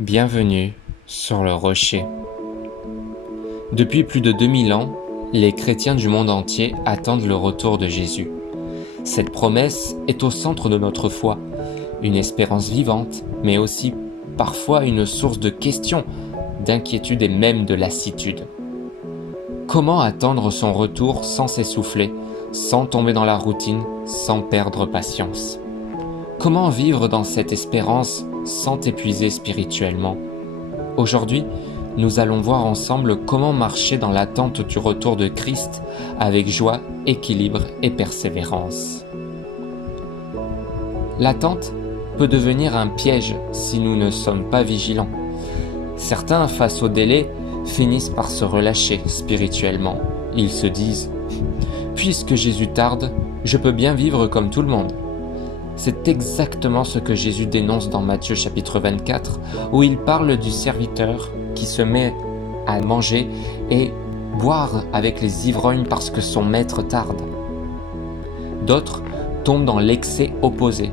Bienvenue sur le rocher. Depuis plus de 2000 ans, les chrétiens du monde entier attendent le retour de Jésus. Cette promesse est au centre de notre foi, une espérance vivante, mais aussi parfois une source de questions, d'inquiétude et même de lassitude. Comment attendre son retour sans s'essouffler, sans tomber dans la routine, sans perdre patience? Comment vivre dans cette espérance sans t'épuiser spirituellement? Aujourd'hui, nous allons voir ensemble comment marcher dans l'attente du retour de Christ avec joie, équilibre et persévérance. L'attente peut devenir un piège si nous ne sommes pas vigilants. Certains, face au délai, finissent par se relâcher spirituellement. Ils se disent « Puisque Jésus tarde, je peux bien vivre comme tout le monde ». C'est exactement ce que Jésus dénonce dans Matthieu chapitre 24, où il parle du serviteur qui se met à manger et boire avec les ivrognes parce que son maître tarde. D'autres tombent dans l'excès opposé,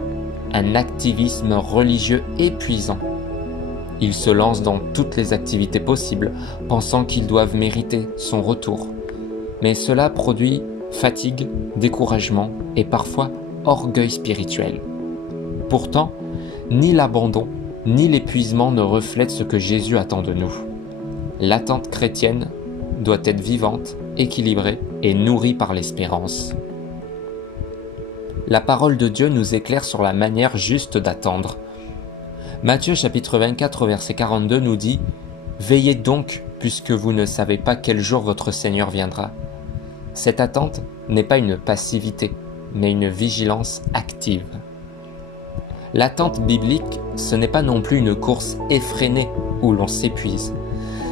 un activisme religieux épuisant. Ils se lancent dans toutes les activités possibles, pensant qu'ils doivent mériter son retour. Mais cela produit fatigue, découragement et parfois orgueil spirituel. Pourtant, ni l'abandon, ni l'épuisement ne reflètent ce que Jésus attend de nous. L'attente chrétienne doit être vivante, équilibrée et nourrie par l'espérance. La parole de Dieu nous éclaire sur la manière juste d'attendre. Matthieu chapitre 24 verset 42 nous dit « Veillez donc, puisque vous ne savez pas quel jour votre Seigneur viendra. » Cette attente n'est pas une passivité, mais une vigilance active. L'attente biblique, ce n'est pas non plus une course effrénée où l'on s'épuise.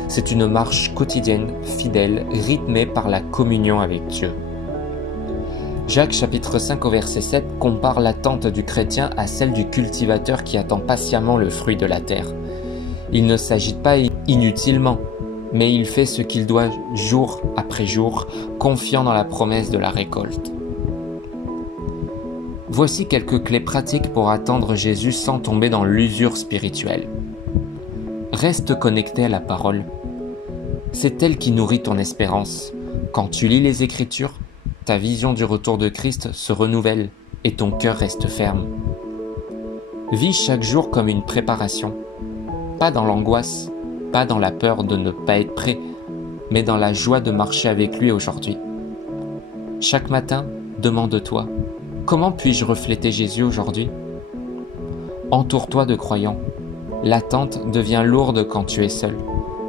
C'est une marche quotidienne, fidèle, rythmée par la communion avec Dieu. Jacques chapitre 5 au verset 7 compare l'attente du chrétien à celle du cultivateur qui attend patiemment le fruit de la terre. Il ne s'agite pas inutilement, mais il fait ce qu'il doit jour après jour, confiant dans la promesse de la récolte. Voici quelques clés pratiques pour attendre Jésus sans tomber dans l'usure spirituelle. Reste connecté à la parole. C'est elle qui nourrit ton espérance. Quand tu lis les Écritures, ta vision du retour de Christ se renouvelle et ton cœur reste ferme. Vis chaque jour comme une préparation. Pas dans l'angoisse, pas dans la peur de ne pas être prêt, mais dans la joie de marcher avec lui aujourd'hui. Chaque matin, demande-toi: comment puis-je refléter Jésus aujourd'hui? Entoure-toi de croyants. L'attente devient lourde quand tu es seul,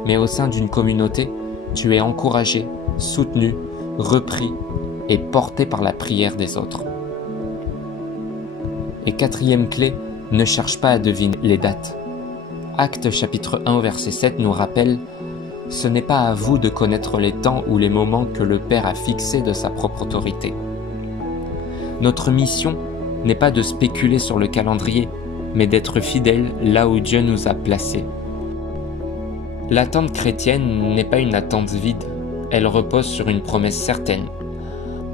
mais au sein d'une communauté, tu es encouragé, soutenu, repris et porté par la prière des autres. Et quatrième clé, ne cherche pas à deviner les dates. Actes chapitre 1 verset 7 nous rappelle « Ce n'est pas à vous de connaître les temps ou les moments que le Père a fixés de sa propre autorité. » Notre mission n'est pas de spéculer sur le calendrier, mais d'être fidèle là où Dieu nous a placés. L'attente chrétienne n'est pas une attente vide, elle repose sur une promesse certaine.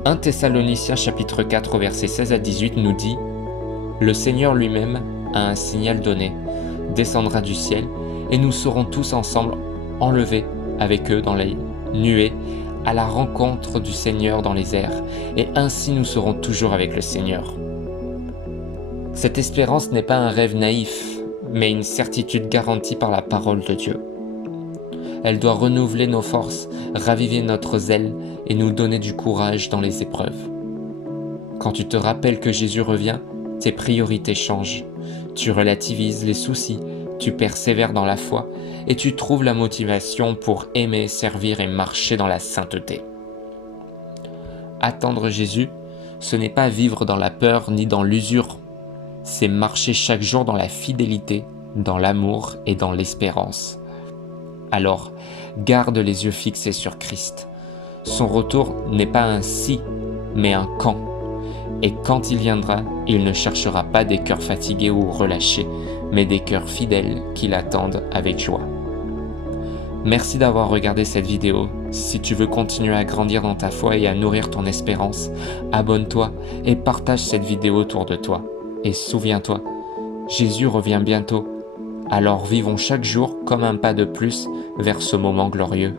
1 Thessaloniciens chapitre 4 versets 16 à 18 nous dit « Le Seigneur lui-même a un signal donné, descendra du ciel, et nous serons tous ensemble enlevés avec eux dans les nuées, à la rencontre du Seigneur dans les airs, et ainsi nous serons toujours avec le Seigneur. » Cette espérance n'est pas un rêve naïf, mais une certitude garantie par la parole de Dieu. Elle doit renouveler nos forces, raviver notre zèle et nous donner du courage dans les épreuves. Quand tu te rappelles que Jésus revient, tes priorités changent. Tu relativises les soucis, tu persévères dans la foi et tu trouves la motivation pour aimer, servir et marcher dans la sainteté. Attendre Jésus, ce n'est pas vivre dans la peur ni dans l'usure, c'est marcher chaque jour dans la fidélité, dans l'amour et dans l'espérance. Alors, garde les yeux fixés sur Christ. Son retour n'est pas un si, mais un quand. Et quand il viendra, il ne cherchera pas des cœurs fatigués ou relâchés, mais des cœurs fidèles qui l'attendent avec joie. Merci d'avoir regardé cette vidéo. Si tu veux continuer à grandir dans ta foi et à nourrir ton espérance, abonne-toi et partage cette vidéo autour de toi. Et souviens-toi, Jésus revient bientôt. Alors vivons chaque jour comme un pas de plus vers ce moment glorieux.